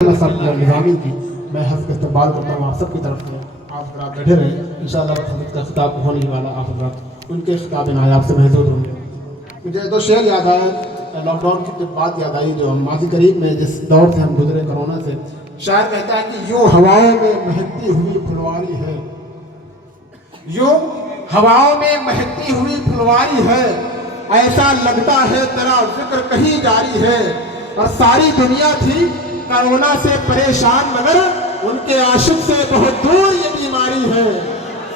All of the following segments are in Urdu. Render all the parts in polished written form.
نظامی کی میں حضرت کا استقبال کرتا ہوں آپ سب کی طرف سے. آپ حضرات بیٹھے رہے انشاءاللہ حضرت کا خطاب ہونے والا آپ حضرات ان کے خطاب نایاب سے محظوظ ہوں گے. مجھے دو شعر یاد آیا لاک ڈاؤن کی جب بات یاد آئی جو ماضی قریب میں جس دور سے ہم گزرے کرونا سے. شاعر کہتا ہے کہ یوں ہواؤں میں مہکتی ہوئی پھلواری ہے, یوں ہواؤں میں مہکتی ہوئی پھلواری ہے, ایسا لگتا ہے تیرا ذکر کہیں جاری ہے. اور ساری دنیا تھی کرونا سے پریشان مگر ان کے عاشق سے بہت دور یہ بیماری ہے.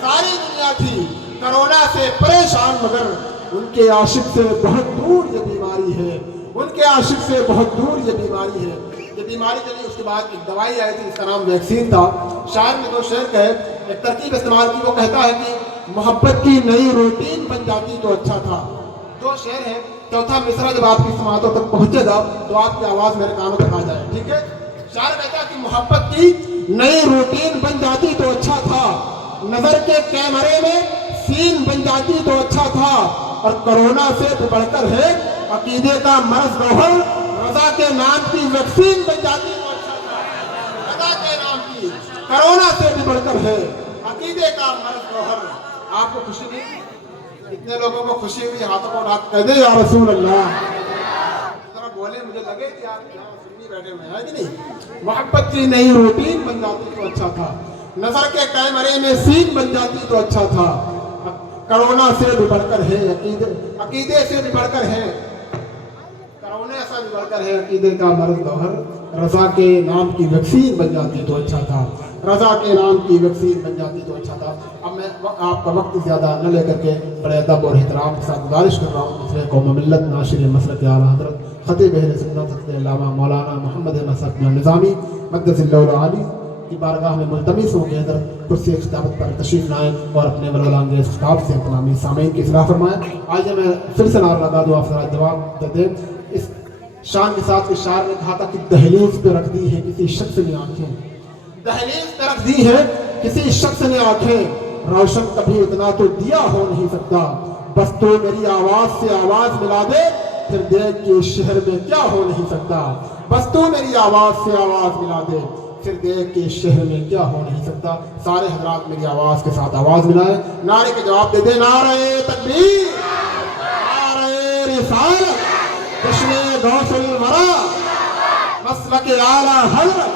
ساری دنیا تھی کرونا سے پریشان مگر ان کے عاشق سے بہت دور یہ بیماری ہے. ان کے عاشق سے بہت دور یہ بیماری ہے. یہ بیماری چلی, اس کے بعد ایک دوائی آئی تھی, اس کا نام ویکسین تھا. شاعر نے دو شعر کہے, ایک ترکیب استعمال کی, وہ کہتا ہے کہ محبت کی نئی روٹین بن جاتی تو اچھا تھا. دو شعر ہیں, چوتھا مصرع جب آپ کی سماعتوں تک پہنچے گا تو آپ کی آواز میرے کانوں تک آ جائے, ٹھیک ہے. شاعر کہتا ہے کہ محبت کی نئی روٹین بن جاتی تو اچھا تھا, نظر کے کیمرے میں سین بن جاتی تو اچھا تھا. اور کرونا سے بھی بڑھ کر ہے عقیدے کا مرض گوہر, رضا کے نام کی ویکسین بن جاتی تو اچھا تھا. رضا کے نام کی کرونا سے بھی بڑھ کر ہے عقیدے کا مرض گوہر. آپ کو خوشی نہیں؟ اتنے لوگوں کو خوشی ہوئی, ہاتھوں کو اٹھا کہہ دے یا رسول اللہ. ذرا بولے, مجھے لگے کہ آپ یہاں سنی بیٹھے ہوئے ہیں کہ نہیں. محبت کی نئی روٹین بن جاتی تو اچھا تھا, نظر کے کیمرے میں سین بن جاتی تو اچھا تھا. کرونا سے بھی بڑھ کر ہے عقیدے سے بھی بڑھ کر ہے, کرونا سے بھی بڑھ کر ہے عقیدے کا مرض گوہر. رضا کے نام کی ویکسین بن جاتی تو اچھا تھا, رضا کے نام کی ویکسین بن جاتی تو اچھا تھا. اب میں آپ کا وقت زیادہ نہ لے کر کے بڑے ادب اور احترام کے ساتھ گزارش کر رہا ہوں دوسرے قوم ملت ناشر مسلک اعلیٰ حضرت خطیب اہل سنت حضرت علامہ مولانا محمد احمد صاحب نظامی مقدس اللہ العالی کی بارگاہ میں ملتمس ہوں کہ حضرت کرسی خطابت پر تشریف لائیں اور اپنے ولولہ انگیز خطاب سے تمامی سامعین کی اصلاح فرمائیں. آج میں پھر سے نعرہ لگا دوں, آپ ذرا جواب دے دیں. اس شان کے ساتھ کہ شاعر نے کہا تھا کہ دہلیز پہ رکھ دی ہے کسی شخص نے آنکھیں, دہلیز پہ رکھ دی ہے کسی شخص نے آنکھیں, روشن کبھی اتنا تو دیا ہو نہیں سکتا, بس تو میری آواز سے آواز ملا دے پھر دیکھ کے شہر میں کیا ہو نہیں سکتا. بس تو میری آواز سے آواز ملا دے پھر دیکھ کے شہر میں کیا ہو نہیں سکتا. سارے حضرات میری آواز کے ساتھ آواز ملائیں, نعرے کے جواب دے دیں. نعرہ تکبیر, نعرہ رسالت, جشن غوث الورا, مسلک اعلیٰ حضرت,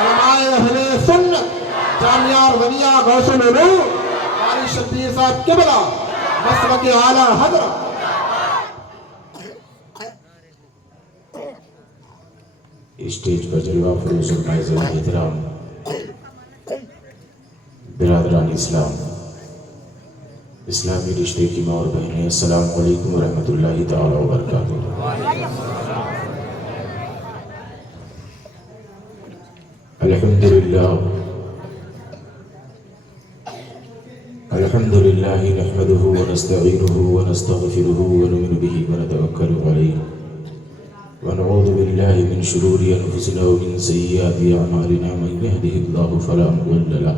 علماء اہل سنت, جامعہ رضویہ غوث العلوم قاری شبیر صاحب قبلہ, مسلک اعلیٰ حضرت. اسٹیج پر جلوہ فروز المعز احترام برادران اسلام, اسلامی رشتے کی ماں اور بہنیں, السلام علیکم ورحمۃ اللہ تعالی وبرکاتہ. الحمدللہ نحمده ونستعینه ونستغفره ونؤمن به ونتوکل علیہ ونعوذ باللہ من شرور انفسنا ومن سیئات اعمالنا, من يهده اللہ فلا مضل له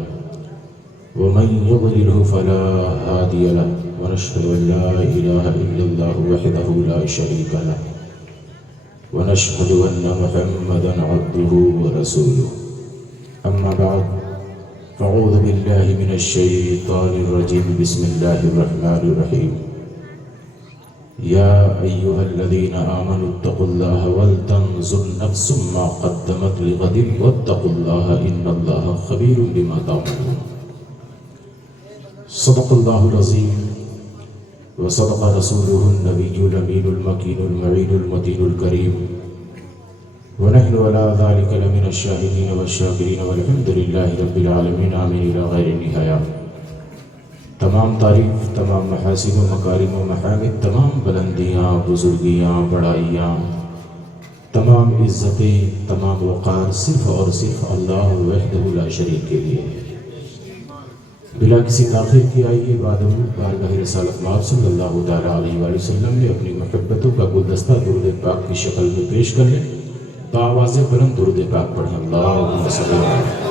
ومن يضلله فلا هادي له, ونشهد ان لا اله الا الله وحده لا شريك له, ونشهد ان محمدا عبده ورسوله. اما بعد, فاعوذ باللہ من الشیطان الرجیم, بسم اللہ الرحمن الرحیم. یا ایہا الذین آمنوا اتقوا اللہ ولتنظر نفس ما قدمت لغد واتقوا اللہ ان اللہ خبیر بما تعملون. صدق اللہ العظیم وصدق رسوله النبی الامین المکین المعین المتین الکریم, ونحن على ذلك لمن الشاهدين والشاكرين والحمد لله رب العالمين, آمین الى غیر النہایہ. تمام تعریف, تمام محاسن و مکارم و محامد, تمام بلندیاں, بزرگیاں, بڑائیاں, تمام عزتیں, تمام وقار صرف اور صرف اللہ وحدہ لا شریک کے لیے. بلا کسی تاخیر کی آئیے بعد بارگاہ رسالت مآب صلی اللہ تعالیٰ علیہ وآلہ وسلم میں اپنی محبتوں کا گلدستہ درود پاک کی شکل میں پیش کر لیں. بآواز بلند درود پاک پڑھیں. اللہم صلی اللہ علیہ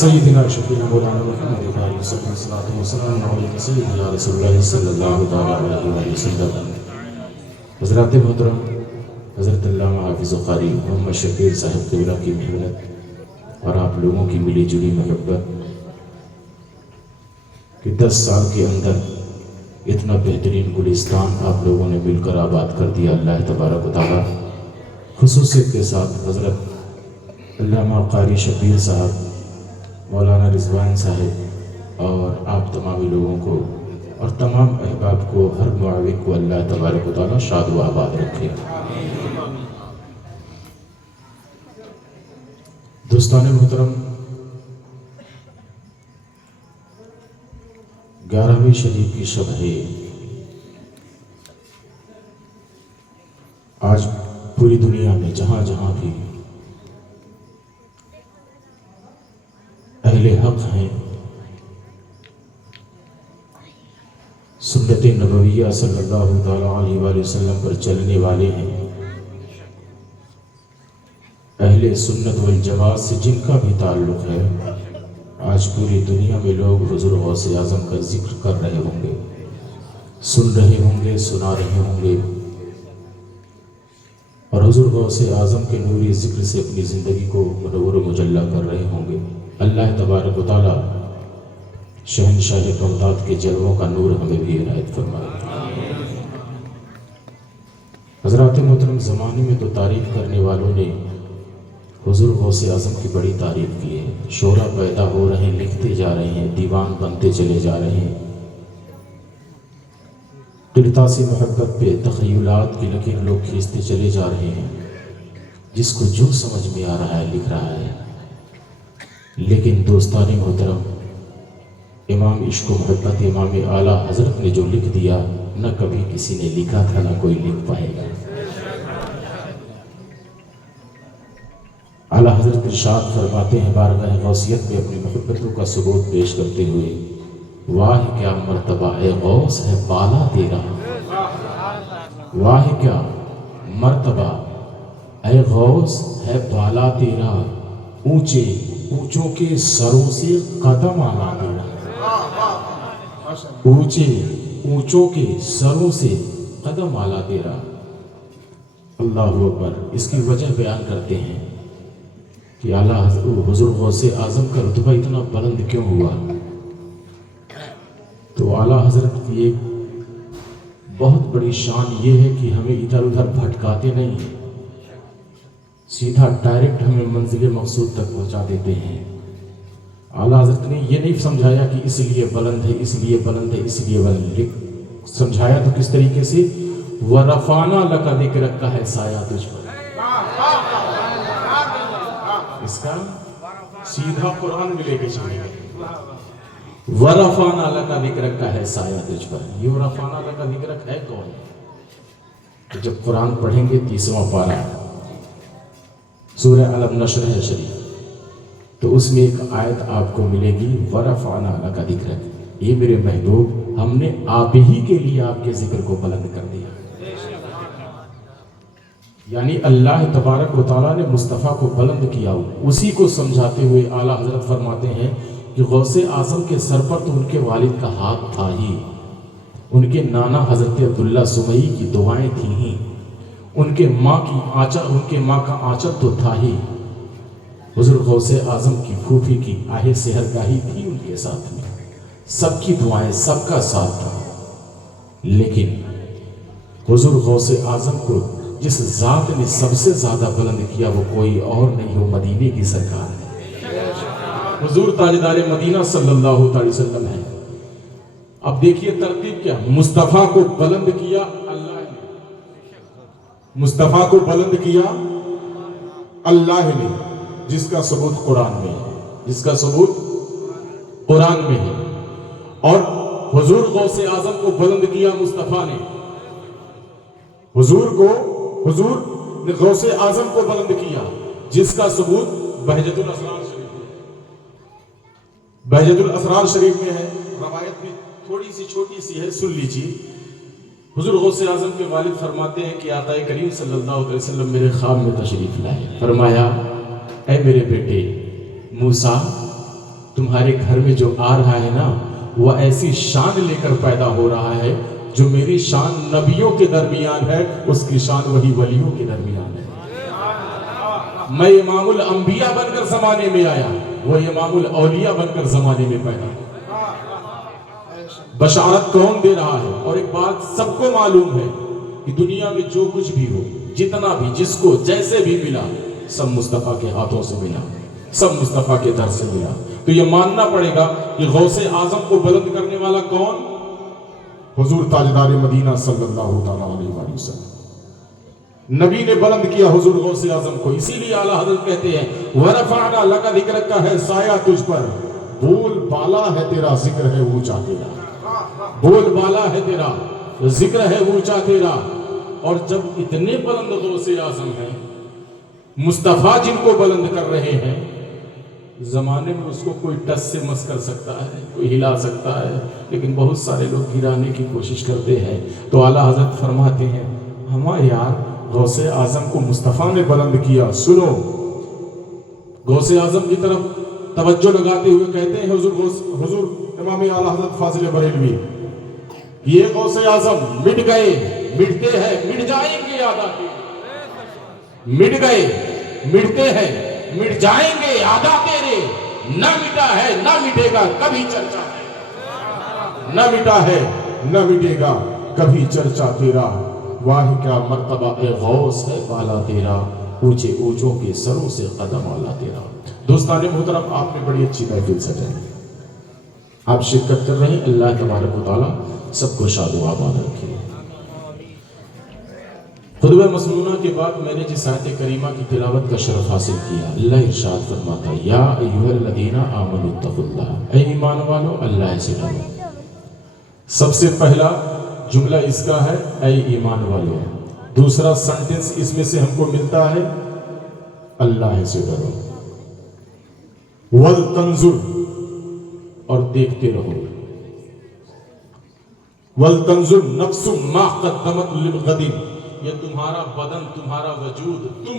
سیدنا شفیع مولانا محمد بارک صلی اللہ وسلم علیہ سیدنا رسول اللہ صلی اللہ علیہ وسلم. حضرات محترم, حضرت علامہ حافظ قاری محمد شکیل صاحب قبلہ کی محنت اور آپ لوگوں کی ملی جلی محبت کہ 10 سال کے اندر اتنا بہترین گلستان آپ لوگوں نے مل کر آباد کر دیا. اللہ تبارک و تعالیٰ خصوصیت کے ساتھ حضرت علامہ قاری شبیر صاحب, مولانا رضوان صاحب اور آپ تمام لوگوں کو اور تمام احباب کو, ہر معاون کو اللہ تبارک و تعالیٰ شاد و آباد رکھے. دوستان محترم, 11ویں شریف کی شب ہے. آج پوری دنیا میں جہاں جہاں بھی اہل حق ہیں, سنت نبویہ صلی اللہ تعالیٰ علیہ وآلہ وسلم پر چلنے والے ہیں, اہل سنت والجماعت سے جن کا بھی تعلق ہے, آج پوری دنیا میں لوگ حضور غوث اعظم کا ذکر کر رہے ہوں گے, سن رہے ہوں گے, سنا رہے ہوں گے, اور حضور غوث اعظم کے نوری ذکر سے اپنی زندگی کو منور و مجلہ کر رہے ہوں گے. اللہ تبارک و تعالیٰ شہنشاہ بغداد کے جلووں کا نور ہمیں بھی عنایت فرمائے. حضرات محترم, زمانے میں تو تعریف کرنے والوں نے حضور غوث اعظم کی بڑی تعریف کی ہے. شعرا پیدا ہو رہے ہیں, لکھتے جا رہے ہیں, دیوان بنتے چلے جا رہے ہیں. قرطاس محبت پہ تخیلات کی لکیر لوگ کھینچتے چلے جا رہے ہیں. جس کو جو سمجھ میں آ رہا ہے لکھ رہا ہے. لیکن دوستان محترم, امام عشق و محبت امام اعلیٰ حضرت نے جو لکھ دیا, نہ کبھی کسی نے لکھا تھا, نہ کوئی لکھ پائے گا. اعلیٰ حضرت ارشاد فرماتے ہیں بارگاہ غوثیت میں اپنی محبتوں کا ثبوت پیش کرتے ہوئے, واہ کیا مرتبہ اے غوث ہے بالا تیرا, واہ کیا مرتبہ اے غوث ہے بالا تیرا, اونچے اونچوں کے سروں سے قدم آنا تیرا, اونچے اونچوں کے سروں سے قدم آلا تیرا. اللہ اکبر. اس کی وجہ بیان کرتے ہیں کہ اعلیٰ حضور غوث اعظم کا رتبہ اتنا بلند کیوں ہوا. تو اعلیٰ حضرت کی ایک بہت بڑی شان یہ ہے کہ ہمیں ادھر ادھر بھٹکاتے نہیں, سیدھا ڈائریکٹ ہمیں منزل مقصود تک پہنچا دیتے ہیں. اعلیٰ حضرت نے یہ نہیں سمجھایا کہ اس لیے بلند ہے, اس لیے بلند ہے, اس لیے بلند. سمجھایا تو کس طریقے سے, وَرَفَعْنَا لَكَ ذِكْرَكَ کا ہے سایہ تجھ پر. اس کا سیدھا قرآن میں لے کے چلے گئے. وَرَفَعْنَا لَكَ ذِكْرَكَ کا ہے سایہ تجھ پر. یہ وَرَفَعْنَا لَكَ ذِكْرَكَ ہے کون؟ تو جب قرآن پڑھیں گے 30واں پارہ سورہ علم نشر ہے شریف, تو اس میں ایک آیت آپ کو ملے گی, وَرَفَعْنَا لَكَ ذِكْرَكَ. یہ میرے محبوب, ہم نے آپ ہی کے لیے آپ کے ذکر کو بلند کر دیا. یعنی اللہ تبارک و تعالیٰ نے مصطفیٰ کو بلند کیا. اسی کو سمجھاتے ہوئے اعلیٰ حضرت فرماتے ہیں کہ غوث اعظم کے سر پر تو ان کے والد کا ہاتھ تھا ہی, ان کے نانا حضرت عبداللہ سمیع کی دعائیں تھیں ہی, ان کے ماں کا آنچل تو تھا ہی, حضور غوث اعظم کی پھوپھی کی آہ سحرگاہی تھی ان کے ساتھ میں, سب کی دعائیں, سب کا ساتھ تھا. لیکن حضور غوث اعظم کو جس ذات نے سب سے زیادہ بلند کیا وہ کوئی اور نہیں, ہو مدینے کی سرکار ہے. حضور تاجدار مدینہ صلی اللہ علیہ وسلم ہے. اب دیکھیے ترتیب کیا, مصطفیٰ کو بلند کیا اللہ نے, مصطفیٰ کو بلند کیا اللہ نے, جس کا ثبوت قرآن میں ہے, جس کا ثبوت قرآن میں ہے. اور حضور غوث اعظم کو بلند کیا مصطفیٰ نے, حضور نے غوث اعظم کو بلند کیا, جس کا ثبوت بہجت الاسرار شریف میں, بہجت الاسرار شریف میں ہے. روایت بھی تھوڑی سی چھوٹی سی ہے, سن لیجیے. حضور غوث اعظم کے والد فرماتے ہیں کہ آقا کریم صلی اللہ علیہ وسلم میرے خواب میں تشریف لائے. فرمایا, اے میرے بیٹے موسیٰ, تمہارے گھر میں جو آ رہا ہے نا, وہ ایسی شان لے کر پیدا ہو رہا ہے جو میری شان نبیوں کے درمیان ہے اس کی شان وہی ولیوں کے درمیان ہے۔ میں امام الانبیاء بن کر زمانے میں آیا، وہ امام الاولیاء بن کر زمانے میں پیدا۔ بشارت کون دے رہا ہے؟ اور ایک بات سب کو معلوم ہے کہ دنیا میں جو کچھ بھی ہو، جتنا بھی جس کو جیسے بھی ملا، سب مصطفیٰ کے ہاتھوں سے ملا، سب مصطفیٰ کے در سے ملا۔ تو یہ ماننا پڑے گا کہ غوث اعظم کو بلند کرنے والا کون؟ حضور تاجدار مدینہ صلی اللہ تعالیٰ علیہ وآلہ وسلم۔ نبی نے بلند کیا حضور غوث اعظم کو، اسی لیے اعلیٰ حضرت کہتے ہیں وَرَفَعْنَا لَكَ ذِكْرَكَ کا ہے سایہ تجھ پر، بول بالا ہے تیرا، ذکر ہے اونچا تیرا، بول بالا ہے تیرا، ذکر ہے اونچا تیرا۔ اور جب اتنے بلند غوث اعظم ہیں، مصطفیٰ جن کو بلند کر رہے ہیں، زمانے میں اس کو کوئی ٹس سے مس کر سکتا ہے، کوئی ہلا سکتا ہے، لیکن بہت سارے لوگ گرانے کی کوشش کرتے ہیں۔ تو اعلیٰ حضرت فرماتے ہیں ہمارے یار غوث اعظم کو مصطفیٰ نے بلند کیا۔ سنو، غوث اعظم کی طرف توجہ لگاتے ہوئے کہتے ہیں حضور امام اعلیٰ حضرت فاضل بریلوی، یہ غوث اعظم مٹ گئے، مٹتے ہیں، مٹ جائیں گے یاد آتے، مٹ گئے، مٹتے ہیں، مٹ جائیں گے یاد تیرے، نہ مٹا ہے نہ مٹے گا کبھی چرچا، نہ مٹا ہے نہ مٹے گا کبھی چرچا تیرا، واہ کیا مرتبہ اے غوث ہے بالا تیرا، اونچے اونچوں کے سروں سے قدم والا تیرا۔ دوستان محترم، آپ نے بڑی اچھی محفل سجائی، آپ شرکت کر رہے ہیں، اللہ تبارک و تعالیٰ سب کو شاد و آباد رکھے۔ خطبہ مسنونہ کے بعد میں نے جس آیت کریمہ کی تلاوت کا شرف حاصل کیا، اللہ ارشاد فرماتا ہے یا ایھا الذین آمنوا اتقوا اللہ، اے ایمان والو اللہ سے ڈرو۔ سب سے پہلا جملہ اس کا ہے اے ایمان والو، دوسرا سنٹنس اس میں سے ہم کو ملتا ہے اللہ سے ڈرو، وَلْتَنْظُرْ اور دیکھتے رہو، وَلْتَنْظُرْ نَفْسٌ مَا قَدَّمَتْ لِلْغَدٍ، یہ تمہارا بدن، تمہارا وجود، تم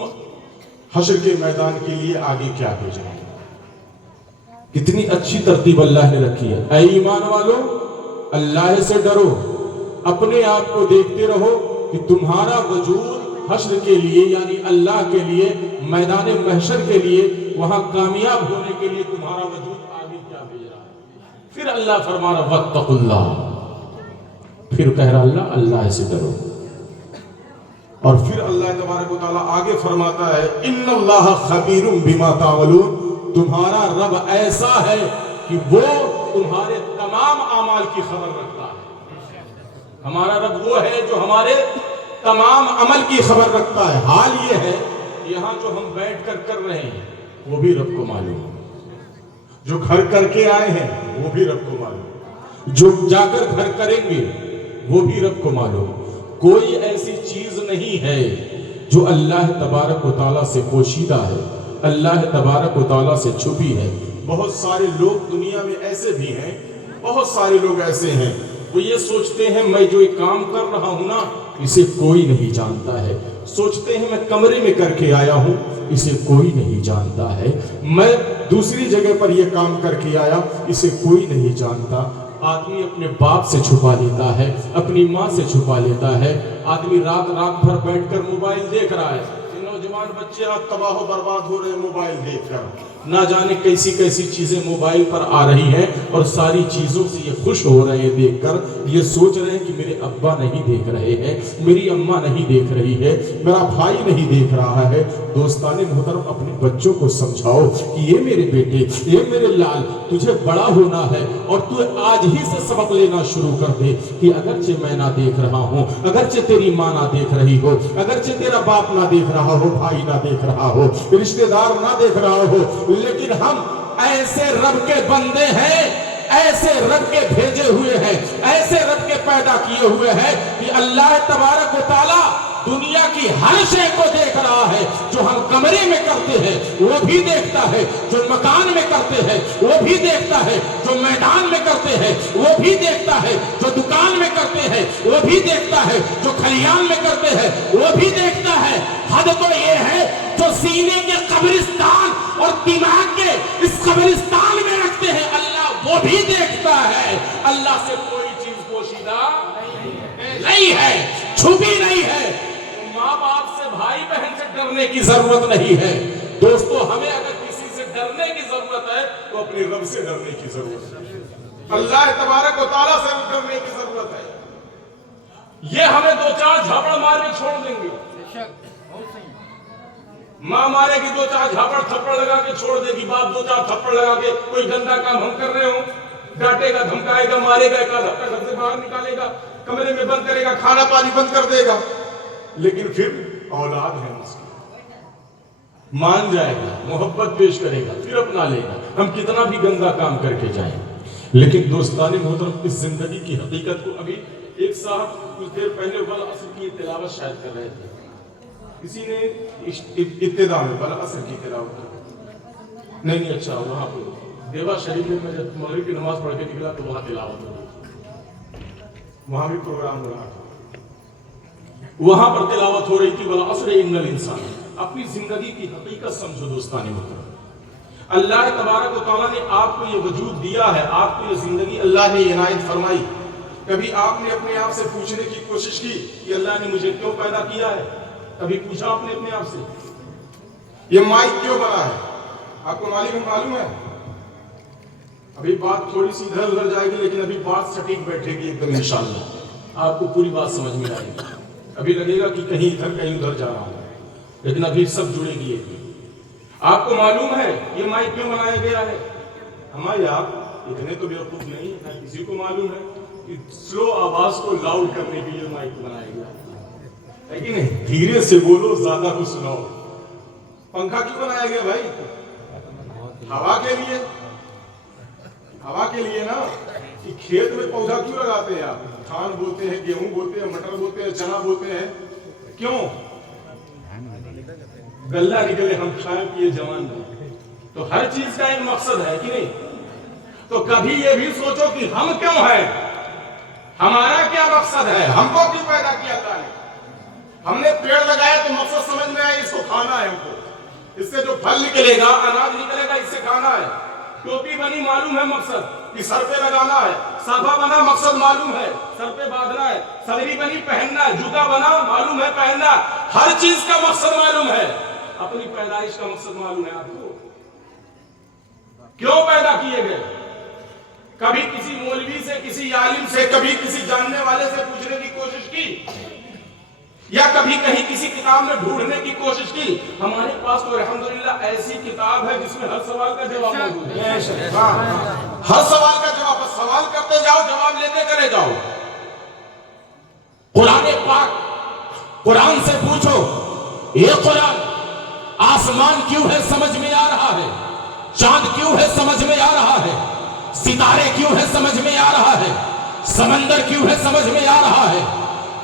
حشر کے میدان کے لیے آگے کیا بھیجنا ہے۔ کتنی اچھی ترتیب اللہ نے رکھی ہے۔ اے ایمان والو اللہ سے ڈرو، اپنے آپ کو دیکھتے رہو کہ تمہارا وجود حشر کے لیے یعنی اللہ کے لیے، میدان محشر کے لیے، وہاں کامیاب ہونے کے لیے تمہارا وجود آگے کیا بھیج رہا ہے۔ پھر اللہ فرما رہا وَاتَّقُوا اللَّهَ، پھر کہہ رہا اللہ سے ڈرو، اور پھر اللہ تبارک و تعالیٰ آگے فرماتا ہے ان اللہ خبیر بما تعملون، تمہارا رب ایسا ہے کہ وہ تمہارے تمام اعمال کی خبر رکھتا ہے۔ ہمارا رب وہ ہے جو ہمارے تمام عمل کی خبر رکھتا ہے۔ حال یہ ہے یہاں جو ہم بیٹھ کر کر رہے ہیں وہ بھی رب کو معلوم ہے، جو گھر کر کے آئے ہیں وہ بھی رب کو معلوم، جو جا کر گھر کریں گے وہ بھی رب کو معلوم۔ کوئی ایسی چیز نہیں ہے جو اللہ تبارک و تعالیٰ سے پوشیدہ ہے، اللہ تبارک و تعالیٰ سے چھپی ہے۔ بہت سارے لوگ دنیا میں ایسے بھی ہیں، بہت سارے لوگ ایسے ہیں، وہ یہ سوچتے ہیں میں جو ایک کام کر رہا ہوں نا اسے کوئی نہیں جانتا ہے، سوچتے ہیں میں کمرے میں کر کے آیا ہوں اسے کوئی نہیں جانتا ہے، میں دوسری جگہ پر یہ کام کر کے آیا اسے کوئی نہیں جانتا۔ آدمی اپنے باپ سے چھپا لیتا ہے، اپنی ماں سے چھپا لیتا ہے، آدمی رات بھر بیٹھ کر موبائل دیکھ رہا ہے۔ نوجوان بچے آج تباہ و برباد ہو رہے ہیں موبائل دیکھ کر، نہ جانے کیسی کیسی چیزیں موبائل پر آ رہی ہیں، اور ساری چیزوں سے یہ خوش ہو رہے ہیں دیکھ کر، یہ سوچ رہے ہیں کہ میرے ابا نہیں دیکھ رہے ہیں، میری اماں نہیں دیکھ رہی ہے، میرا بھائی نہیں دیکھ رہا ہے۔ دوستان محترم، اپنے بچوں کو سمجھاؤ کہ یہ میرے بیٹے، یہ میرے لال، تجھے بڑا ہونا ہے، اور تو آج ہی سے سبق لینا شروع کر دے کہ اگرچہ میں نہ دیکھ رہا ہوں، اگرچہ تیری ماں نہ دیکھ رہی ہو، اگرچہ تیرا باپ نہ دیکھ رہا ہو، بھائی نہ دیکھ رہا ہو، رشتہ دار نہ دیکھ رہا ہو، لیکن ہم ایسے رب کے بندے ہیں، ایسے رب کے بھیجے ہوئے ہیں، ایسے رب کے پیدا کیے ہوئے ہیں کہ اللہ تبارک و تعالیٰ دنیا کی ہر شے کو دیکھ رہا ہے۔ جو ہم کمرے میں کرتے ہیں وہ بھی دیکھتا ہے، جو مکان میں کرتے ہیں وہ بھی دیکھتا ہے، جو میدان میں کرتے ہیں وہ بھی دیکھتا ہے، جو دکان میں کرتے ہیں وہ بھی دیکھتا ہے، جو کھلیان میں کرتے ہیں وہ بھی دیکھتا ہے۔ حد تو یہ ہے جو سینے کے قبرستان اور دماغ کے اس قبرستان میں رکھتے ہیں اللہ وہ بھی دیکھتا ہے۔ اللہ سے کوئی چیز پوشیدہ نہیں ہے۔ نہیں ہے, چھپی نہیں ہے. ماں باپ سے, بھائی بہن سے ڈرنے کی ضرورت نہیں ہے دوستو. ہمیں اگر کسی سے ڈرنے کی ضرورت ہے تو اپنے رب سے ڈرنے کی ضرورت ہے, اللہ تبارک و تعالیٰ سے ڈرنے کی ضرورت ہے. یہ ہمیں دو چار جھاپڑ مار کے چھوڑ دیں گے, ماں مارے گی دو چار جھاپڑ تھپڑ لگا کے چھوڑ دے گی, باپ دو چار تھپڑ لگا کے کوئی گندا کام ہم کر رہے ہوں ڈانٹے گا, دھمکائے گا, مارے گا, ایک آدھ ہفتہ گھر سے باہر نکالے گا, کمرے میں بند کرے گا, کھانا پانی بند کر دے گا, لیکن پھر اولاد ہے اس کی, مان جائے گا, محبت پیش کرے گا, پھر اپنا لے گا, ہم کتنا بھی گندا کام کر کے جائیں. لیکن دوستان محترم, اس زندگی کی حقیقت کو ابھی ایک صاحب کچھ دیر پہلے والعصر کی تلاوت شاید کر رہے تھے, کسی نے ابتدا میں والعصر کی تلاوت کی, نہیں اچھا وہاں پہ دیوا شریف میں جب مغرب کی نماز پڑھ کے نکلا تو وہاں تلاوت ہو رہی, وہاں بھی پروگرام ہو رہا تھا, وہاں پر تلاوت ہو رہی تھی والعصر ان الانسان. اپنی زندگی کی حقیقت سمجھو دوستان محترم, اللہ تبارک و تعالیٰ نے آپ کو یہ وجود دیا ہے, آپ کو یہ زندگی اللہ نے عنایت فرمائی. کبھی آپ نے اپنے آپ سے پوچھنے کی کوشش کی کہ اللہ نے مجھے کیوں پیدا کیا ہے؟ کبھی پوچھا آپ نے اپنے آپ سے یہ مائک کیوں بنا ہے؟ آپ کو معلوم ہے؟ ابھی بات تھوڑی سی ادھر ادھر جائے گی, لیکن ابھی بات سٹیک بیٹھے گی ایک دم انشاءاللہ, آپ کو پوری بات سمجھ میں آئے گی. ابھی لگے گا کہ کہیں ادھر کہیں ادھر جا رہا ہے, لیکن ابھی سب جڑے گی. آپ کو معلوم ہے یہ مائک کیوں بنایا گیا ہے؟ ہمارے آپ اتنے تو بیوقوف نہیں ہے, کسی کو معلوم ہے کہ سلو آواز کو لاؤڈ کرنے کے لیے مائک بنایا گیا ہے کہ نہیں, دھیرے سے بولو زیادہ کو سناؤ. پنکھا کیوں بنایا گیا بھائی؟ ہوا کے لیے, ہوا کے لیے نا. کہ کھیت میں پودا کیوں لگاتے ہیں آپ؟ دھان بوتے ہیں, گیہوں بوتے ہیں, مٹر بوتے ہیں, چنا بوتے ہیں, کیوں؟ گلہ نکلے ہم کھائیں پیے جوان بنے. تو ہر چیز کا ایک مقصد ہے کہ نہیں؟ تو کبھی یہ بھی سوچو کہ ہم کیوں ہیں, ہمارا کیا مقصد ہے, ہم کو کیوں پیدا کیا اللہ نے؟ ہم نے پیڑ لگایا تو مقصد سمجھ میں آیا اس کو کھانا ہے, ہم کو اس سے جو پھل نکلے گا, اناج نکلے گا, اس سے کھانا ہے. ٹوپی بنی معلوم ہے مقصد کہ سر پہ لگانا ہے, صافہ بنا مقصد معلوم ہے سر پہ باندھنا ہے, سگڑی بنی پہننا ہے, جوتا بنا معلوم ہے پہننا, ہر چیز کا مقصد معلوم ہے. اپنی پیدائش کا مقصد معلوم ہے آپ کو, کیوں پیدا کیے گئے؟ کبھی کسی مولوی سے, کسی عالم سے, کبھی کسی جاننے والے سے پوچھنے کی کوشش کی, یا کبھی کہیں کسی کتاب میں ڈھونڈنے کی کوشش کی؟ ہمارے پاس تو الحمدللہ ایسی کتاب ہے جس میں ہر سوال کا جواب موجود ہے. ہر سوال کا جواب, سوال کرتے جاؤ, جواب لیتے چلے جاؤ. قرآن پاک, قرآن سے پوچھو یہ قرآن آسمان کیوں ہے سمجھ میں آ رہا ہے, چاند کیوں ہے سمجھ میں آ رہا ہے, ستارے کیوں ہے سمجھ میں آ رہا ہے, سمندر کیوں ہے سمجھ میں آ رہا ہے,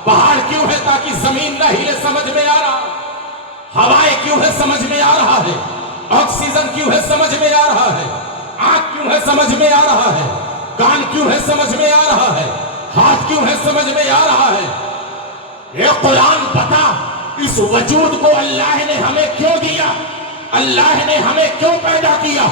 پہاڑ کیوں ہے تاکہ زمین نہ ہلے سمجھ میں آ رہا ہے, ہوائیں کیوں ہے سمجھ میں آ رہا ہے, آکسیجن کیوں ہے سمجھ میں آ رہا ہے, آنکھ کیوں ہے سمجھ میں آ رہا ہے, کان کیوں ہے سمجھ میں آ رہا ہے, ہاتھ کیوں ہے سمجھ میں آ رہا ہے. یہ قرآن بتا اس وجود کو اللہ نے ہمیں کیوں دیا, اللہ نے ہمیں کیوں پیدا کیا.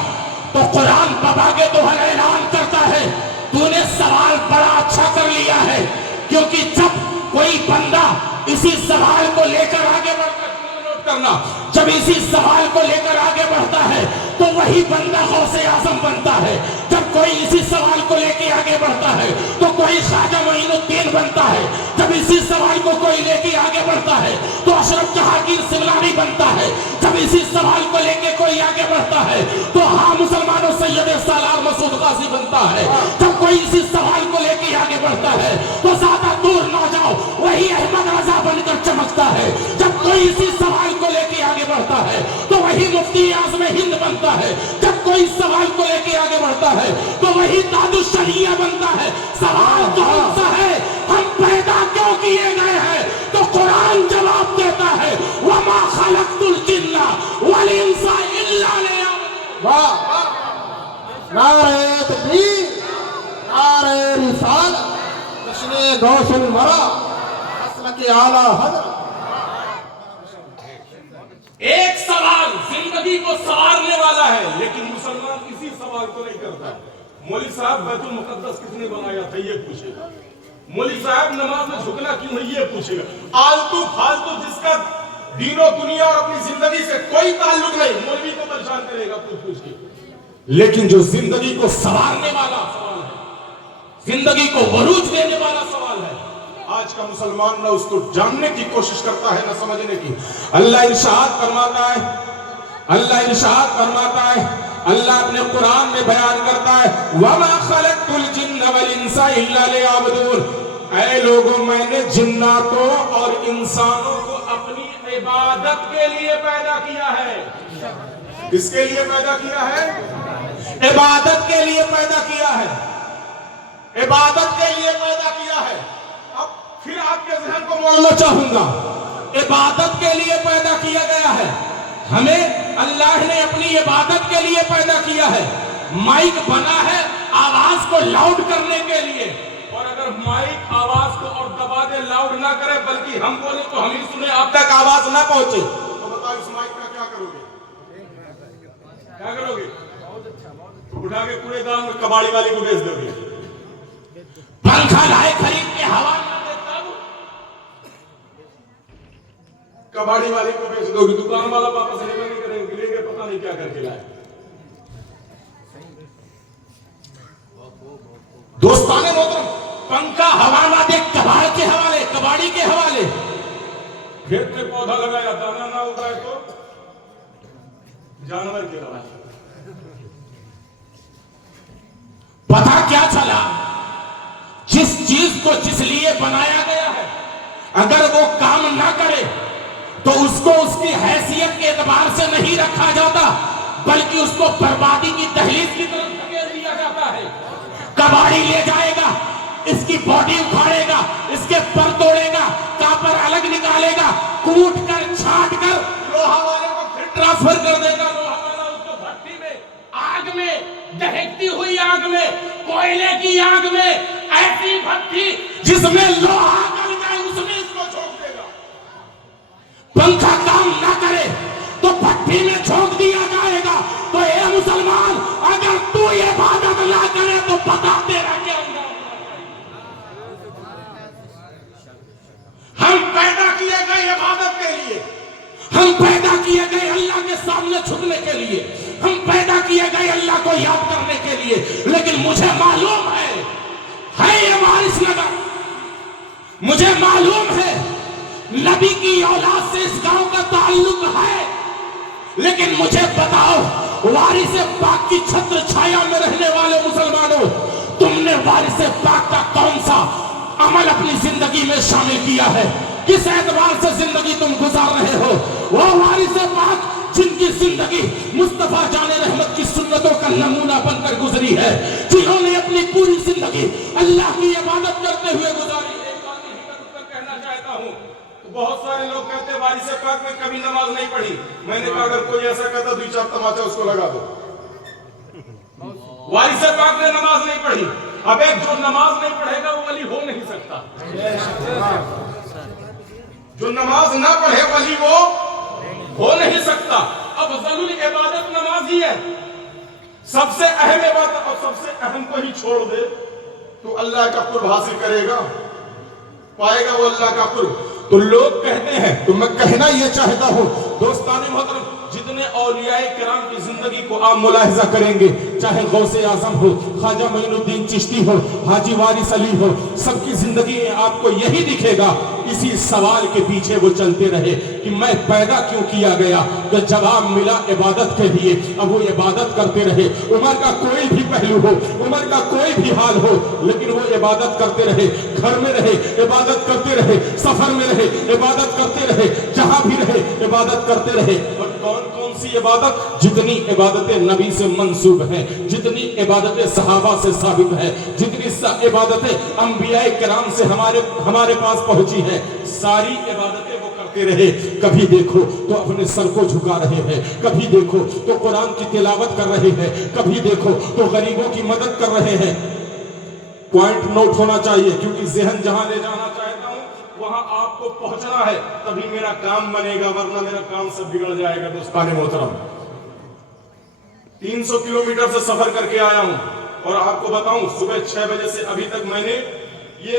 تو قرآن بابا کے تو ہر اعلان کرتا ہے تو نے سوال بڑا اچھا کر لیا ہے, کیونکہ جب کوئی بندہ اسی سوال کو لے کر آگے بڑھتا ہے, نوٹ کرنا, جب اسی سوال کو لے کر آگے بڑھتا ہے تو وہی بندہ غوث اعظم بنتا ہے. جب کوئی اسی سوال کو لے کے آگے بڑھتا ہے تو کوئی خواجہ معین الدین بنتا ہے. جب اسی سوال کو کوئی لے کے آگے بڑھتا ہے تو اشرف جہانگیر سمنانی بنتا ہے. جب اسی سوال کو لے کے کوئی آگے بڑھتا ہے تو ہاں مسلمانوں سید سالار مسعود غازی بنتا ہے. جب کوئی اسی سوال کو لے کے آگے بڑھتا ہے تو زیادہ دور نہ جاؤ, وہی احمد رضا بن کر چمکتا ہے. جب کوئی اسی سوال کو لے کے آگے بڑھتا ہے تو وہی مفتی اعظم ہند بنتا ہے. جب کوئی سوال کو لے کے آگے بڑھتا ہے تو وہی داد الشریعہ بنتا ہے. سوال کون سا ہے, ہم پیدا کیوں کیے گئے ہیں؟ تو قرآن جواب دیتا ہے وَمَا خَلَقْتُ الْجِنَّ وَالْإِنسَ إِلَّا لِيَعْبُدُونِ. واہ, نعرہ تکبیر, نعرہ رسالت, جشن غوث الورا, مسلک اعلیٰ حضرت. ایک سوال زندگی کو سوارنے والا ہے, لیکن مسلمان کسی سوال کو نہیں کرتا. مولوی صاحب بیت المقدس کس نے بنایا تھا یہ پوچھے گا, مولوی صاحب نماز میں جھکنا کیوں ہے یہ پوچھے گا، آلتو پھالتو جس کا دین و دنیا اور اپنی زندگی سے کوئی تعلق نہیں، مولوی کو پریشان کرے گا پوچھ کے۔ لیکن جو زندگی کو سنوارنے والا سوال ہے، زندگی کو عروج دینے والا سوال ہے، آج کا مسلمان نہ اس کو جاننے کی کوشش کرتا ہے نہ سمجھنے کی۔ اللہ ارشاد فرماتا ہے، اللہ ارشاد فرماتا ہے، اللہ اپنے قرآن میں بیان کرتا ہے وَمَا خَلَقْتُ الْجِنَّ وَالْإِنسَ إِلَّا لِيَعْبُدُونَ، اے لوگوں میں نے جناتوں اور انسانوں کو اپنی عبادت کے لیے پیدا کیا ہے۔ کس کے لیے پیدا کیا ہے؟ عبادت کے لیے پیدا کیا ہے، عبادت کے لیے پیدا کیا ہے۔ اب پھر آپ کے ذہن کو موڑنا چاہوں گا، عبادت کے لیے پیدا کیا گیا ہے، ہمیں اللہ نے اپنی عبادت کے لیے پیدا کیا ہے۔ مائک بنا ہے آواز کو لاؤڈ کرنے کے لیے، اور اگر مائک آواز کو اور دبا دے لاؤڈ نہ کرے بلکہ ہم بولے تو ہم ہی سنیں، اب تک آواز نہ پہنچے تو بتاؤ اس مائک کا کیا کرو گے؟ کیا کرو گے؟ اٹھا کے کوڑے دان میں کباڑی والی کو بیچ دو گے، پنکھا لائے خرید کے ہوا نہ دے تب کباڑی والے کو بیچ دو گے، دکان والا واپس نہیں کریں گے، لے کے پتہ نہیں کیا کر کے لائے۔ دوستان محترم، پنکھا ہوا نہ دے کباڑ کے حوالے، کباڑی کے حوالے، کھیت میں پودا لگایا دانا نہ اگائے تو جانور کے حوالے۔ پتہ کیا چلا، جس چیز کو جس لیے بنایا گیا ہے اگر وہ کام نہ کرے تو اس کو اس کی حیثیت کے اعتبار سے نہیں رکھا جاتا بلکہ اس کو بربادی کی دہلیز کی طرف دھکیل دیا جاتا ہے۔ کباڑی لے جائے گا، اس کی باڈی اکھاڑے گا، اس کے پر توڑے گا، کاپر الگ نکالے گا، کوٹ کر چھاٹ کر لوہا والے کو پھر ٹرانسفر کر دے گا، لوہا والا اس کو بھٹی میں آگ میں دہکتی ہوئی آگ میں کوئلے کی آگ میں ایسی بھٹی جس میں لوہا گل جائے اس میں اس کو جھونک دے گا۔ پنکھا کام نہ کرے تو بھٹی میں جھونک دیا جائے گا۔ تو اے مسلمان، اگر تو عبادت نہ کرے تو بتا تیرا کیا ہوگا۔ ہم پیدا کیے گئے عبادت کے لیے، ہم پیدا کیے گئے اللہ کے سامنے جھکنے کے لیے، ہم پیدا کیے گئے اللہ کو یاد کرنے کے لیے، لیکن مجھے معلوم ہے یہ وارث نگر، مجھے معلوم ہے نبی کی اولاد سے اس گاؤں کا تعلق ہے، لیکن مجھے بتاؤ وارث پاک کی چھتر چھایا میں رہنے والے مسلمانوں، تم نے وارث پاک کا کون سا عمل اپنی زندگی میں شامل کیا ہے؟ کس اعتبار سے زندگی تم گزار رہے ہو؟ وہ وارث پاک جن کی زندگی مصطفیٰ جان رحمت کی سنتوں کا نمونہ بن کر گزری ہے، جنہوں نے اپنی پوری زندگی اللہ کی عبادت کرتے ہوئے گزاری۔ ایک بات یہی پر کہنا چاہتا ہوں، بہت سارے لوگ کہتے ہیں وارث پاک میں کبھی نماز نہیں پڑھی۔ میں نے کہا اگر کوئی ایسا کہتا تو چار تماچا اس کو لگا دو۔ وارث پاک نے نماز نہیں پڑھی، اب ایک جو نماز نہیں پڑھے گا وہ ولی ہو نہیں سکتا۔ جو نماز نہ پڑھے ولی وہ ہو نہیں سکتا۔ اب افضل العبادت نماز ہی ہے، سب سے اہم عبادت، اور سب سے اہم کو ہی چھوڑ دے تو اللہ کا قرب حاصل کرے گا، پائے گا وہ اللہ کا قرب۔ تو لوگ کہتے ہیں، تو میں کہنا یہ چاہتا ہوں دوستان محترم، جتنے اولیاء کرام کی زندگی کو آپ ملاحظہ کریں گے، چاہے غوث اعظم ہو، خواجہ معین الدین چشتی ہو، حاجی وارث علی ہو، سب کی زندگی میں آپ کو یہی دکھے گا، اسی سوال کے پیچھے وہ چلتے رہے کہ میں پیدا کیوں کیا گیا۔ تو جواب ملا عبادت کے لیے، اب وہ عبادت کرتے رہے، عمر کا کوئی بھی پہلو ہو، عمر کا کوئی بھی حال ہو، لیکن وہ عبادت کرتے رہے، گھر میں رہے عبادت کرتے رہے، سفر میں رہے عبادت کرتے رہے، جہاں بھی رہے عبادت کرتے رہے۔ اور کون سی عبادت؟ جتنی عبادتیں نبی سے منسوب ہیں، جتنی عبادتیں صحابہ سے ثابت ہیں، جتنی عبادتیں انبیاء کرام سے ہمارے پاس پہنچی ہیں، ساری عبادتیں وہ کرتے رہے۔ کبھی دیکھو تو اپنے سر کو جھکا رہے ہیں، کبھی دیکھو تو قرآن کی تلاوت کر رہے ہیں، کبھی دیکھو تو غریبوں کی مدد کر رہے ہیں۔ پوائنٹ نوٹ ہونا چاہیے، کیونکہ ذہن جہاں لے جانا چاہتا ہوں وہاں آپ کو پہنچنا ہے، تبھی میرا کام بنے گا، ورنہ میرا کام سب بگڑ جائے گا۔ دوستان محترم، 300 کلومیٹر سے سفر کر کے آیا ہوں، اور آپ کو بتاؤں صبح 6 بجے سے ابھی تک میں نے یہ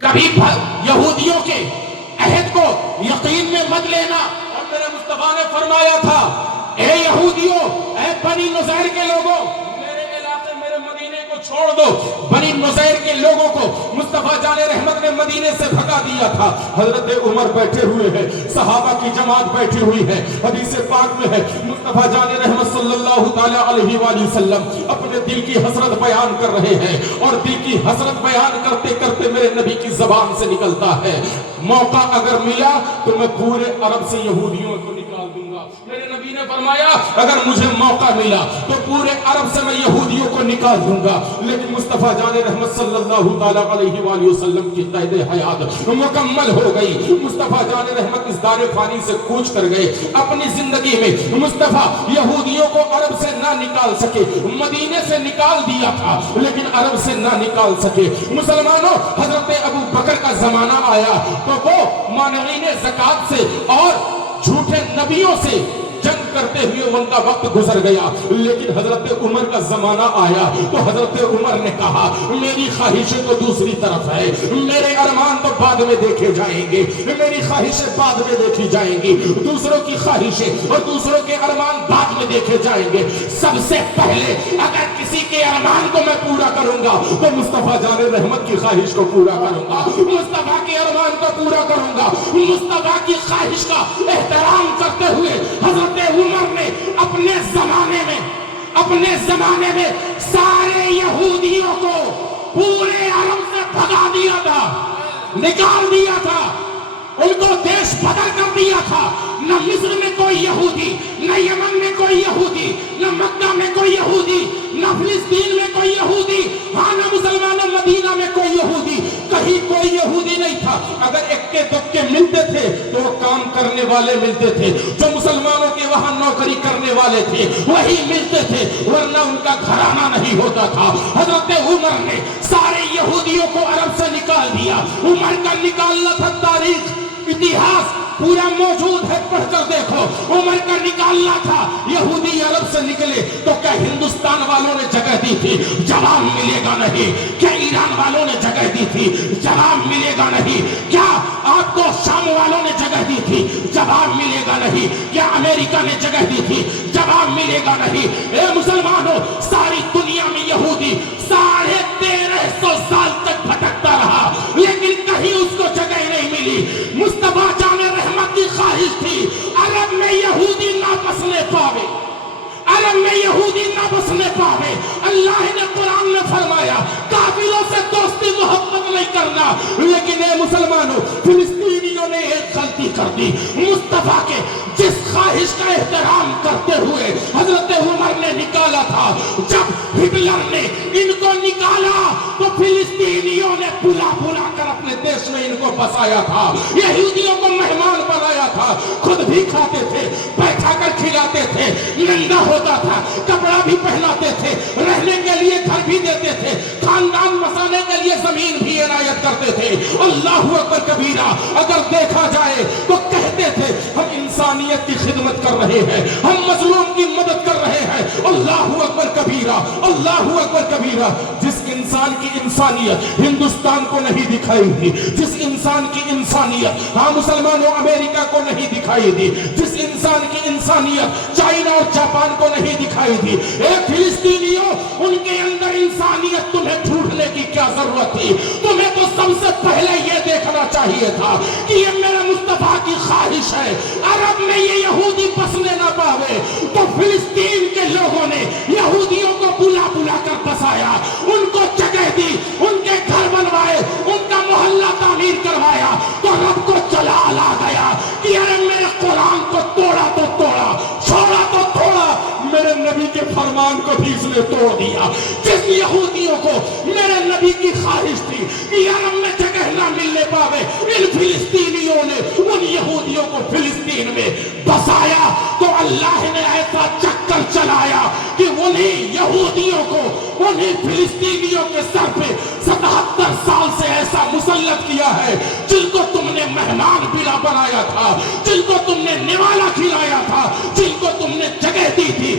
کبھی یہودیوں کے عہد کو یقین میں مت لینا. اور میرے مصطفیٰ نے فرمایا تھا اے یہودیوں، اے بنی نذیر کے لوگوں، میرے علاقے میرے مدینے کو چھوڑ دو. بنی نذیر کے لوگوں کو مصطفیٰ جان رحمت نے مدینے سے بھگا دیا تھا. حضرت عمر بیٹھے ہوئے ہیں، صحابہ کی جماعت بیٹھی ہوئی ہے. حدیث پاک میں ہے مصطفیٰ جان رحمت صلی اللہ تعالیٰ علیہ وآلہ وسلم اپنے دل کی حسرت بیان کر رہے ہیں، اور دل کی حسرت بیان کرتے کرتے میرے نبی کی زبان سے نکلتا ہے موقع اگر ملا تو میں پورے عرب سے یہودیوں کو نکال دوں گا. میرے نبی نے فرمایا اگر مجھے موقع ملا تو پورے عرب سے میں یہودیوں کو نکال دوں گا. لیکن مصطفیٰ جان رحمت صلی اللہ تعالیٰ علیہ وآلہ وسلم کی قید حیات مکمل ہو گئی. مصطفیٰ جان رحمت اس دار فانی سے کوچ کر گئے. اپنی زندگی میں مصطفیٰ یہودیوں کو عرب سے نہ نکال سکے. مدینے سے نکال دیا تھا لیکن عرب سے نہ نکال سکے. مسلمانوں، حضرت ابو بکر کا زمانہ آیا تو وہ مانعین زکات سے اور جھوٹے نبیوں سے جنگ کرتے ہوئے ان کا وقت گزر گیا. لیکن حضرت عمر کا زمانہ آیا تو حضرت عمر نے کہا میری خواہشیں تو دوسری طرف ہے، میرے ارمان تو بعد میں دیکھے جائیں گے، میری خواہشیں بعد میں دیکھی جائیں گی، دوسروں کی خواہشیں اور دوسروں کے ارمان بعد میں دیکھے جائیں گے. سب سے پہلے اگر کسی کے ارمان کو میں پورا کروں گا تو مصطفیٰ جان رحمت کی خواہش کو پورا کروں گا، مصطفیٰ کے ارمان کو پورا کروں گا. مصطفیٰ کی خواہش کا احترام کرتے ہوئے حضرت عمر نے اپنے زمانے میں سارے یہودیوں کو پورے عرب سے بھگا دیا تھا، نکال دیا تھا، ان کو دیش بدر کر دیا تھا. نہ مصر میں کوئی یہودی، نہ یمن میں کوئی یہودی، نہ مکہ میں کوئی یہودی، نہ فلسطین میں کوئی یہودی، ہاں نہ مسلمان مدینہ میں کوئی یہودی، کہیں کوئی یہودی نہیں تھا. اگر اکے دکے ملتے تھے تو وہ کام کرنے والے ملتے تھے، جو مسلمانوں کے وہاں نوکری کرنے والے تھے وہی ملتے تھے، ورنہ ان کا گھرانہ نہیں ہوتا تھا. حضرت عمر نے سارے یہودیوں کو عرب سے نکال دیا. عمر کا نکالنا تھا، تاریخ اتہاس پورا موجود ہے، پڑھ کر دیکھو. عمر کا نکالنا تھا. یہودی عرب سے نکلے تو کیا ہندوستان والوں نے جگہ دی تھی؟ جواب ملے گا نہیں. کیا ایران والوں نے جگہ دی تھی؟ جواب ملے گا نہیں. کیا آپ کو شام والوں نے جگہ دی تھی؟ جواب ملے گا نہیں. کیا امریکہ نے جگہ دی تھی؟ جواب ملے گا نہیں. اے مسلمانوں، ساری دنیا میں یہودی 1350 سال تک بھٹکتا رہا لیکن کہیں اس کو جگہ نہیں ملی. مصطفیٰ جان رحمت کی خواہش تھی عرب میں یہودی نہ بسنے پاوے، عرب میں یہودی نہ بسنے پاوے. اللہ نے قرآن میں فرمایا کافروں سے دوستی محبت نہیں کرنا. لیکن اے مسلمانوں، فلسطینیوں نے ایک غلطی کر دی. مصطفیٰ کے جس خواہش کا احترام کرتے ہوئے حضرت عمر نے نکالا تھا، جب ہٹلر نے ان کو نکالا تو فلسطینیوں نے بلا کر اپنے دیش میں ان کو بسایا تھا، یہودیوں کو مہمان بنایا تھا، خود بھی کھاتے تھے، بیٹھا کر کھلاتے تھے، ننگا ہوتا تھا، کپڑا بھی پہناتے تھے، رہنے کے لیے گھر بھی دیتے تھے، خاندان بسانے کے لیے زمین بھی عنایت کرتے تھے. اللہ اکبر کبیرہ. اگر دیکھا جائے تو کہتے تھے ہم انسانیت کی خدمت کر رہے ہیں، ہم مظلوم کی مدد کر رہے ہیں. اللہ اکبر کبیرہ، اللہ اکبر کبیرہ. جس انسان کی انسانیت ہندوستان کو نہیں دکھائی دی، جس انسان کی انسانیت ہاں مسلمانوں امریکہ کو نہیں دکھائی دی، جس انسان کی انسانیت چائنا اور جاپان کو نہیں دکھائی دی، اے فلسطینیوں، ان کے اندر انسانیت تمہیں ڈھونڈنے کی کیا ضرورت تھی؟ تمہیں تو سب سے پہلے یہ دیکھنا چاہیے تھا کہ یہ میرے مصطفیٰ کی خواہش ہے عرب میں یہ یہودی بسنے نہ پاوے. تو فلسطین کے لوگوں نے یہودیوں کو بلا کر بسایا، ان کو جگہ دی، ان کے گھر بنوائے، ان کا محلہ تعمیر کروایا. تو رب کو جلال آ گیا کہ ارے میرے قرآن کو توڑا تو توڑا، چھوڑا تو چھوڑا، میرے نبی کے فرمان کو بھی اس نے توڑ دیا. جس یہودیوں کو میرے نبی کی خواہش تھی کہ عرب میں جگہ نہ ملنے پاوے، ان فلسطینیوں نے ان یہودیوں کو فلسطین میں بسایا. تو اللہ نے ایسا چکر چلایا کہ انہیں یہودیوں کو، انہیں فلسطینیوں کے سر پہ 77 سال سے ایسا مسلط کیا ہے. جن کو تم نے مہمان بلا بنایا تھا، جن کو تم نے نوالا کھلایا تھا، جن کو تم نے جگہ دی تھی،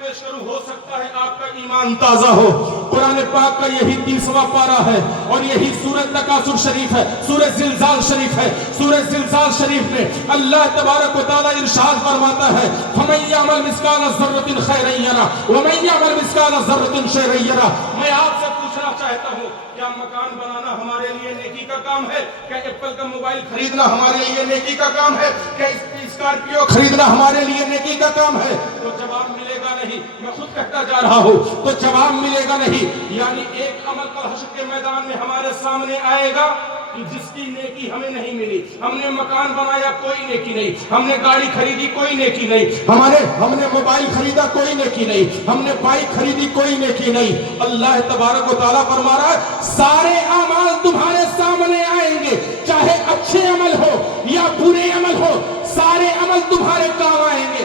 پیش کروں, ہو سکتا ہے آپ کا ایمان تازہ ہو. قرآن پاک کا یہی 30واں پارہ ہے اور یہی سورہ تکاثر شریف ہے, سورہ زلزال شریف ہے. سورہ زلزال شریف میں اللہ تبارک و تعالیٰ ارشاد فرماتا ہے فَمَن يَعْمَلْ مِثْقَالَ ذَرَّةٍ خَيْرًا يَرَهُ وَمَن يَعْمَلْ مِثْقَالَ ذَرَّةٍ شَرًّا يَرَهُ. میں آپ سے پوچھنا چاہتا ہوں, کیا مکان بنانا ہمارے لیے نیکی کا کام ہے؟ کیا ایپل کا موبائل خریدنا ہمارے لیے نیکی کا کام ہے؟ کیا اسکارپیو خریدنا ہمارے لیے نیکی کا کام ہے؟ تو جواب ملے گا نہیں. میں خود کہتا جا رہا ہوں, تو جواب ملے گا نہیں. یعنی ایک عمل کل حشر کے میدان میں ہمارے سامنے آئے گا کہ جس کی نیکی ہمیں نہیں ملی. ہم نے مکان بنایا, کوئی نیکی نہیں. ہم نے گاڑی خریدی, کوئی نیکی نہیں. ہم نے موبائل خریدا, کوئی نیکی نہیں. ہم نے بائک خریدی, کوئی نیکی نہیں. اللہ تبارک و تعالیٰ فرما رہا ہے سارے اعمال تمہارے سامنے آئیں گے, چاہے اچھے عمل ہو یا برے عمل ہو, سارے عمل تمہارے کام آئیں گے.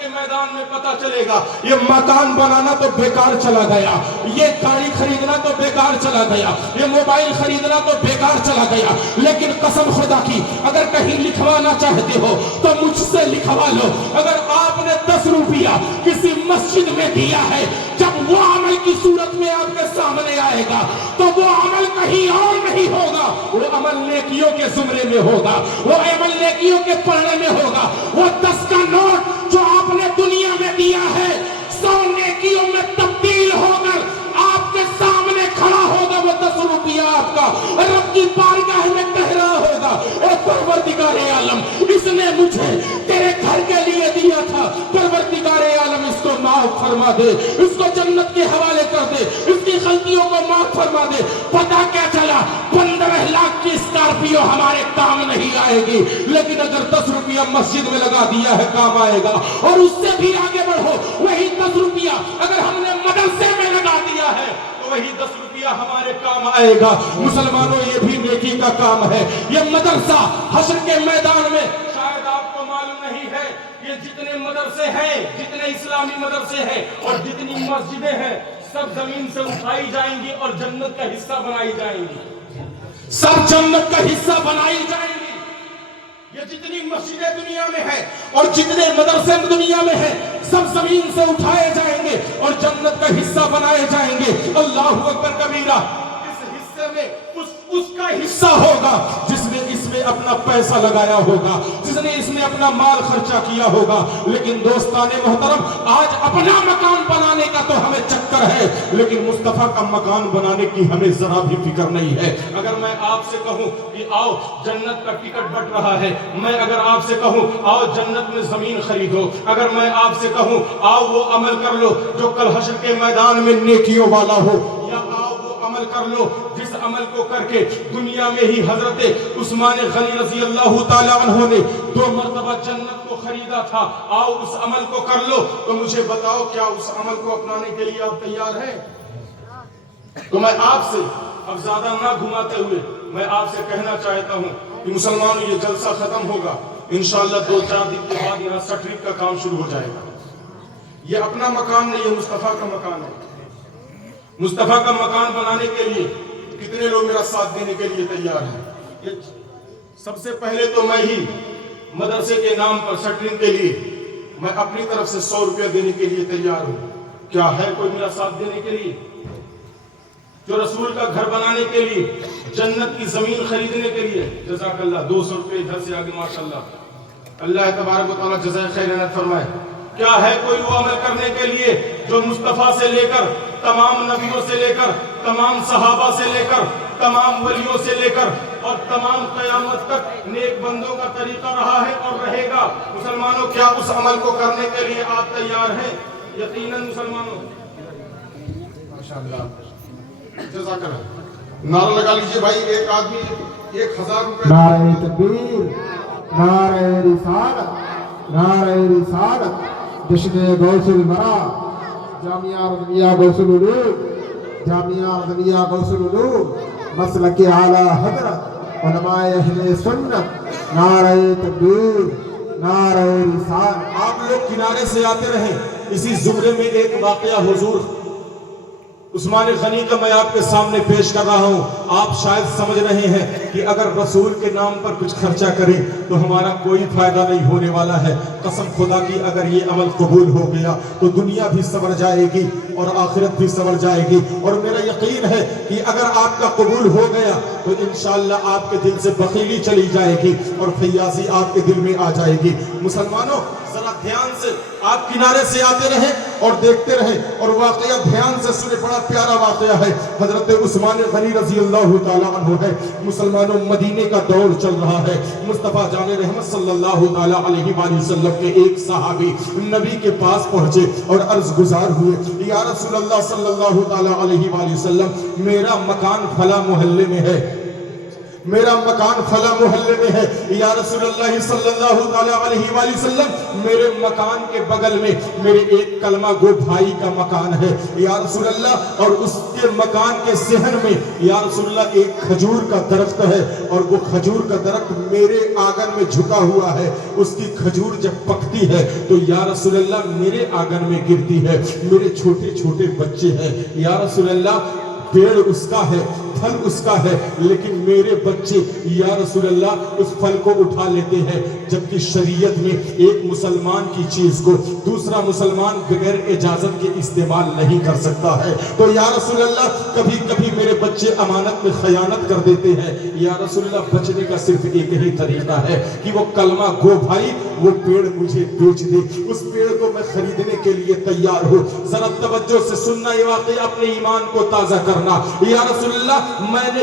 کے میدان میں پتا چلے گا یہ مکان بنانا تو بیکار چلا گیا, یہ گاڑی خریدنا تو بیکار چلا گیا, یہ موبائل خریدنا تو بیکار چلا گیا. لیکن قسم خدا کی اگر کہیں لکھوانا چاہتے ہو تو مجھ سے لکھوا لو. اگر آپ نے 10 روپیہ کسی مسجد میں دیا ہے, جب وہ عمل کی صورت میں آپ کے سامنے آئے گا تو وہ عمل کہیں اور نہیں ہوگا, وہ عمل نیکیوں کے زمرے میں ہوگا, وہ عمل نیکیوں کے پڑھنے میں ہوگا. وہ 10 کا نوٹ جو آپ نے دنیا میں دیا ہے 100 نیکیوں میں تبدیل ہو کر آپ کے سامنے کھڑا ہوگا. وہ 10 روپیہ آپ کا رب کی بارگاہ میں کہہ رہا ہوگا اے پروردگار عالم, اس نے مجھے تیرے گھر کے لیے دیا تھا, پروردگار عالم اس کو معاف فرما دے, اس کو جنت کے حوالے کر دے, اس کی غلطیوں کو معاف فرما دے. پتہ کیا چلا 15 لاکھ کی اسکارپیو ہمارے کام نہیں آئے گی, لیکن اگر 10 روپیہ مسجد میں لگا دیا ہے کام آئے گا. اور اس سے بھی آگے بڑھو, وہی 10 روپیہ اگر ہم نے مدرسے میں لگا دیا ہے تو وہی 10 روپیہ ہمارے کام آئے گا. مسلمانوں یہ بھی نیکی کا کام ہے. یہ مدرسہ حشر کے میدان میں شاید آپ کو معلوم نہیں ہے, یہ جتنے مدرسے ہیں, جتنے اسلامی مدرسے ہیں اور جتنی مسجدیں ہیں, سب زمین سے اٹھائی جائیں گی اور جنت کا حصہ بنائی جائیں گی. سب جنت کا حصہ بنائی جائیں گی. یہ جتنی مسجدیں دنیا میں ہیں اور جتنے مدرسے دنیا میں ہیں, سب زمین سے اٹھائے جائیں گے اور جنت کا حصہ بنائے جائیں گے. اللہ اکبر کبیرہ. اس حصے میں اس کا حصہ ہوگا جس نے اس میں اپنا پیسہ لگایا ہوگا, جس نے اس میں اپنا مال خرچہ کیا ہوگا. لیکن دوستان محترم, آج اپنا مکان بنانے کا تو ہمیں چکر ہے, لیکن مصطفیٰ کا مکان بنانے کی ہمیں ذرا بھی فکر نہیں ہے. اگر میں آپ سے کہوں کہ آؤ جنت کا ٹکٹ بٹ رہا ہے, میں اگر آپ سے کہوں آؤ جنت میں زمین خریدو, اگر میں آپ سے کہوں آؤ وہ عمل کر لو جو کل حشر کے میدان میں نیکیوں والا ہو, یا آؤ وہ عمل کر لو جس عمل کو کر کے دنیا میں ہی حضرت عثمان غنی رضی اللہ تعالیٰ عنہ نے 2 مرتبہ جنت کو خریدا تھا, آؤ اس عمل کو کر لو, تو مجھے بتاؤ کیا اس عمل کو اپنانے کے لیے آپ تیار ہیں؟ تو میں آپ سے اب زیادہ نہ گھماتے ہوئے میں آپ سے کہنا چاہتا ہوں کہ مسلمانوں یہ جلسہ ختم ہوگا انشاءاللہ 2-4 دن کے بعد یہاں سٹریٹ کا کام شروع ہو جائے گا. یہ اپنا مکان نہیں, یہ مصطفیٰ کا مکان ہے. مصطفیٰ کا مکان بنانے کے لیے کتنے لوگ میرا ساتھ دینے کے لیے تیار ہیں؟ سب سے پہلے تو میں ہی مدرسے کے نام پر سٹرنگ کے لیے میں اپنی طرف سے 100 روپیہ دینے کے لیے تیار ہوں. کیا ہے کوئی میرا ساتھ دینے کے لیے؟ جو رسول کا گھر بنانے کے لیے, جنت کی زمین خریدنے کے لیے, جزاک اللہ. 200 روپے ادھر سے آگے, ماشاءاللہ. اللہ تبارک و تعالیٰ جزائے خیر عنایت فرمائے. کیا ہے کوئی وہ عمل کرنے کے لیے جو مصطفیٰ سے لے کر تمام نبیوں سے لے کر تمام صحابہ سے لے کر تمام ولیوں سے لے کر اور تمام قیامت تک نیک بندوں کا طریقہ رہا ہے اور رہے گا؟ مسلمانوں کیا اس عمل کو کرنے کے لیے آپ تیار ہیں؟ یقیناً مسلمانوں. ماشاءاللہ, جزاک اللہ. نعرہ لگا لیجئے بھائی, ایک آدمی 1000 روپے. نعرہ تکبیر, نعرہ رسالت, نعرہ رسالت. جشن غوث المرا, جامعہ رضویہ غوث العلوم, جامعہ رضویہ غوث العلوم, مسلک اعلیٰ حضرت علماء اہل سنت. نعرہ تکبیر, نعرہ رسالت. آپ لوگ کنارے سے آتے رہیں. اسی زمرے میں ایک واقعہ حضور عثمان غنی کا میں آپ کے سامنے پیش کر رہا ہوں. آپ شاید سمجھ رہے ہیں کہ اگر رسول کے نام پر کچھ خرچہ کریں تو ہمارا کوئی فائدہ نہیں ہونے والا ہے. قسم خدا کی اگر یہ عمل قبول ہو گیا تو دنیا بھی سنور جائے گی اور آخرت بھی سنور جائے گی. اور میرا یقین ہے کہ اگر آپ کا قبول ہو گیا تو انشاءاللہ آپ کے دل سے بخیلی چلی جائے گی اور فیاضی آپ کے دل میں آ جائے گی. مسلمانوں ذرا دھیان سے آپ کنارے سے آتے رہیں اور دیکھتے رہیں اور واقعہ دھیان سے سنے. بڑا پیارا واقعہ ہے. حضرت عثمان غنی رضی اللہ تعالیٰ عنہ ہے. مسلمانوں مدینے کا دور چل رہا ہے. مصطفیٰ جان رحمت صلی اللہ تعالیٰ علیہ وآلہ وسلم کے ایک صحابی نبی کے پاس پہنچے اور عرض گزار ہوئے, یا رسول اللہ صلی اللہ تعالیٰ علیہ وآلہ وسلم, میرا مکان فلاں محلے میں ہے, میرا مکان فلاں محلے میں ہے. یا رسول اللہ صلی اللہ علیہ وآلہ وسلم, میرے مکان کے بغل میں میرے ایک کلمہ گو بھائی کا مکان ہے یا رسول اللہ, اور اس کے مکان کے صحن میں یا رسول اللہ ایک کھجور کا درخت ہے, اور وہ کھجور کا درخت میرے آنگن میں جھکا ہوا ہے. اس کی کھجور جب پکتی ہے تو یا رسول اللہ میرے آنگن میں گرتی ہے. میرے چھوٹے چھوٹے بچے ہیں یا رسول اللہ, پیڑ اس کا ہے, پھل اس کا ہے, لیکن میرے بچے یا رسول اللہ اس پھل کو اٹھا لیتے ہیں. جبکہ شریعت میں ایک مسلمان کی چیز کو دوسرا مسلمان بغیر اجازت کے استعمال نہیں کر سکتا ہے. تو یا رسول اللہ کبھی کبھی میرے بچے امانت میں خیانت کر دیتے ہیں. یا رسول اللہ بچنے کا صرف ایک ہی طریقہ ہے کہ وہ کلمہ گو بھائی وہ پیڑ مجھے بیچ دے, اس پیڑ کو میں خریدنے کے لیے تیار ہوں. ذرا توجہ سے سننا یہ واقعہ, اپنے ایمان کو تازہ کرنا. یا رسول اللہ میں نے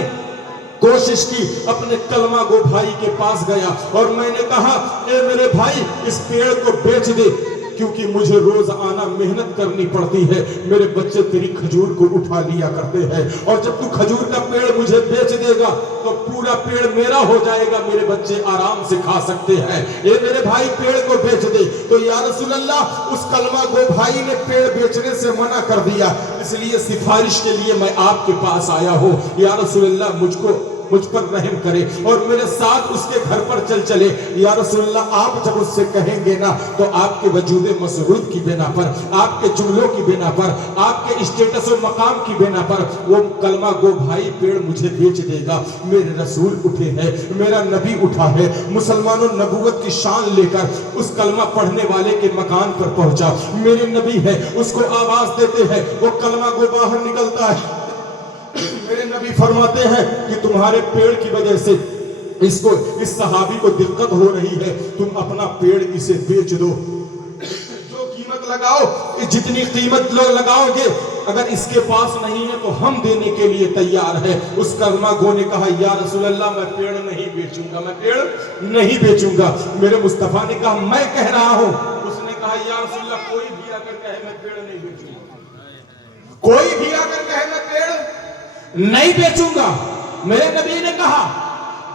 کوشش کی, اپنے کلمہ گو بھائی کے پاس گیا اور میں نے کہا, اے میرے بھائی اس پیڑ کو بیچ دے, کیونکہ مجھے روز آنا محنت کرنی پڑتی ہے. میرے بچے تیری کھجور کو اٹھا لیا کرتے ہیں, اور جب تو کھجور کا پیڑ مجھے بیچ دے گا تو پورا پیڑ میرا ہو جائے گا, میرے بچے آرام سے کھا سکتے ہیں. اے میرے بھائی پیڑ کو بیچ دے. تو یا رسول اللہ اس کلمہ گو بھائی نے پیڑ بیچنے سے منع کر دیا. اس لیے سفارش کے لیے میں آپ کے پاس آیا ہوں. یا رسول اللہ مجھ پر رحم کرے اور میرے ساتھ اس کے گھر پر چل چلے. یا رسول اللہ آپ جب اس سے کہیں گے نا تو آپ کے وجود مسعود کی بنا پر, آپ کے جملوں کی بنا پر, آپ کے اسٹیٹس و مقام کی بنا پر وہ کلمہ گو بھائی پیڑ مجھے بیچ دے گا. میرے رسول اٹھے ہیں, میرا نبی اٹھا ہے. مسلمانوں نبوت کی شان لے کر اس کلمہ پڑھنے والے کے مکان پر پہنچا. میرے نبی ہے, اس کو آواز دیتے ہیں, وہ کلمہ گو باہر نکلتا ہے. میرے نبی فرماتے ہیں کہ تمہارے پیڑ کی وجہ سے اس صحابی کو دقت ہو رہی ہے, تم اپنا پیڑ اسے بیچ دو. جو قیمت لگاؤ, جتنی قیمت لوگ لگاؤ گے, اگر اس کے پاس نہیں ہے تو ہم دینے کے لیے تیار ہے. اس کلمہ گو نے کہا, یا رسول اللہ میں پیڑ نہیں بیچوں گا, میں پیڑ نہیں بیچوں گا. میرے مصطفیٰ نے کہا میں کہہ رہا ہوں. اس نے کہا یا رسول اللہ کوئی بھی آ کر کہے میں پیڑ نہیں بیچوں گا, کوئی بھی آ کر کہے میں پیڑ نہیں بیچوں گا. میرے نبی نے کہا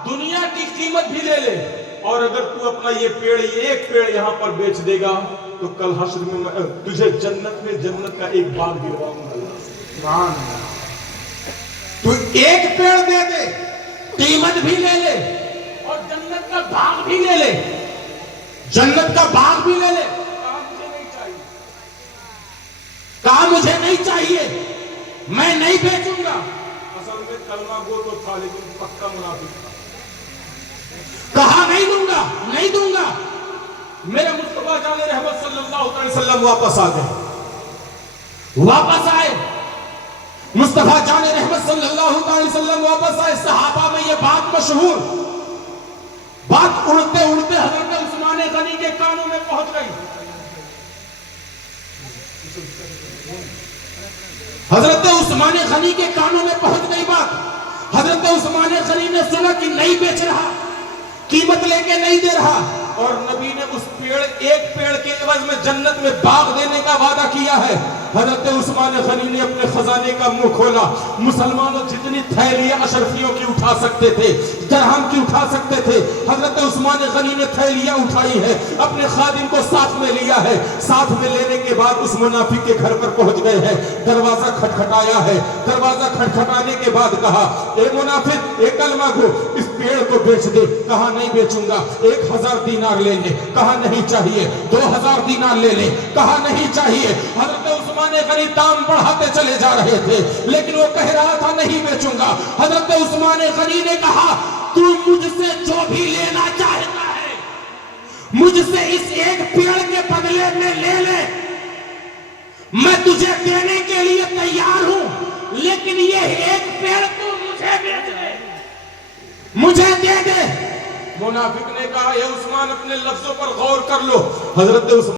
دنیا کی قیمت بھی لے لے, اور اگر تو اپنا یہ پیڑ, ایک پیڑ یہاں پر بیچ دے گا تو کل حشر میں تجھے جنت کا ایک باغ دلواؤں گا. تو ایک پیڑ دے دے, قیمت بھی لے لے اور جنت کا باغ بھی لے لے, جنت کا باغ بھی لے لے. کہا مجھے نہیں چاہیے, میں نہیں بیچوں گا. اصل میں کلمہ گو تو تھا لیکن پکا منافق تھا. کہا نہیں دوں گا, نہیں دوں گا. میرے مصطفیٰ جان رحمت صلی اللہ علیہ وسلم واپس آ گئے, واپس آئے. مصطفیٰ جان رحمت صلی اللہ علیہ وسلم واپس آئے. صحابہ میں یہ بات مشہور, بات اڑتے اڑتے حضرت عثمان غنی کے کانوں میں پہنچ گئی. حضرت عثمان غنی کے کانوں میں پہنچ گئی بات. حضرت عثمان غنی نے سنا کہ نہیں بیچ رہا, قیمت لے کے نہیں دے رہا, اور نبی نے اس ایک پیڑ کے عوض میں جنت میں باغ دینے کا وعدہ کیا ہے. حضرت عثمان غنی نے اپنے خزانے کا منہ کھولا. مسلمانوں جتنی تھیلیاں اشرفیوں کی اٹھا سکتے تھے, درہم کی اٹھا سکتے تھے, حضرت عثمان غنی نے تھیلیاں اٹھائی ہے, اپنے خادم کو ساتھ میں لیا ہے. ساتھ میں لینے کے بعد اس منافق کے گھر پر پہنچ گئے ہیں. دروازہ کھٹکھٹایا ہے. دروازہ کھٹکھٹانے کے بعد کہا, اے منافق, اے کلمہ گو, اس پیڑ کو بیچ دے. کہا نہیں بیچوں گا. 1000 دینار لے لے. کہا نہیں چاہیے. 2000 دینار لے لے. کہا نہیں چاہیے. حضرت عثمان عثمان غنی دام بڑھاتے چلے جا رہے تھے، لیکن وہ کہہ رہا تھا نہیں بیچوں گا۔ حضرت عثمان غنی نے کہا تو مجھ سے جو بھی لینا چاہتا ہے مجھ سے اس ایک پیڑ کے بدلے میں لے لے، میں تجھے دینے کے لیے تیار ہوں، لیکن یہ ایک پیڑ تو مجھے بیچ دے، مجھے دے دے۔ منافق نے کہا اے عثمان اپنے لفظوں پر غور کر لو۔ حضرت عثمان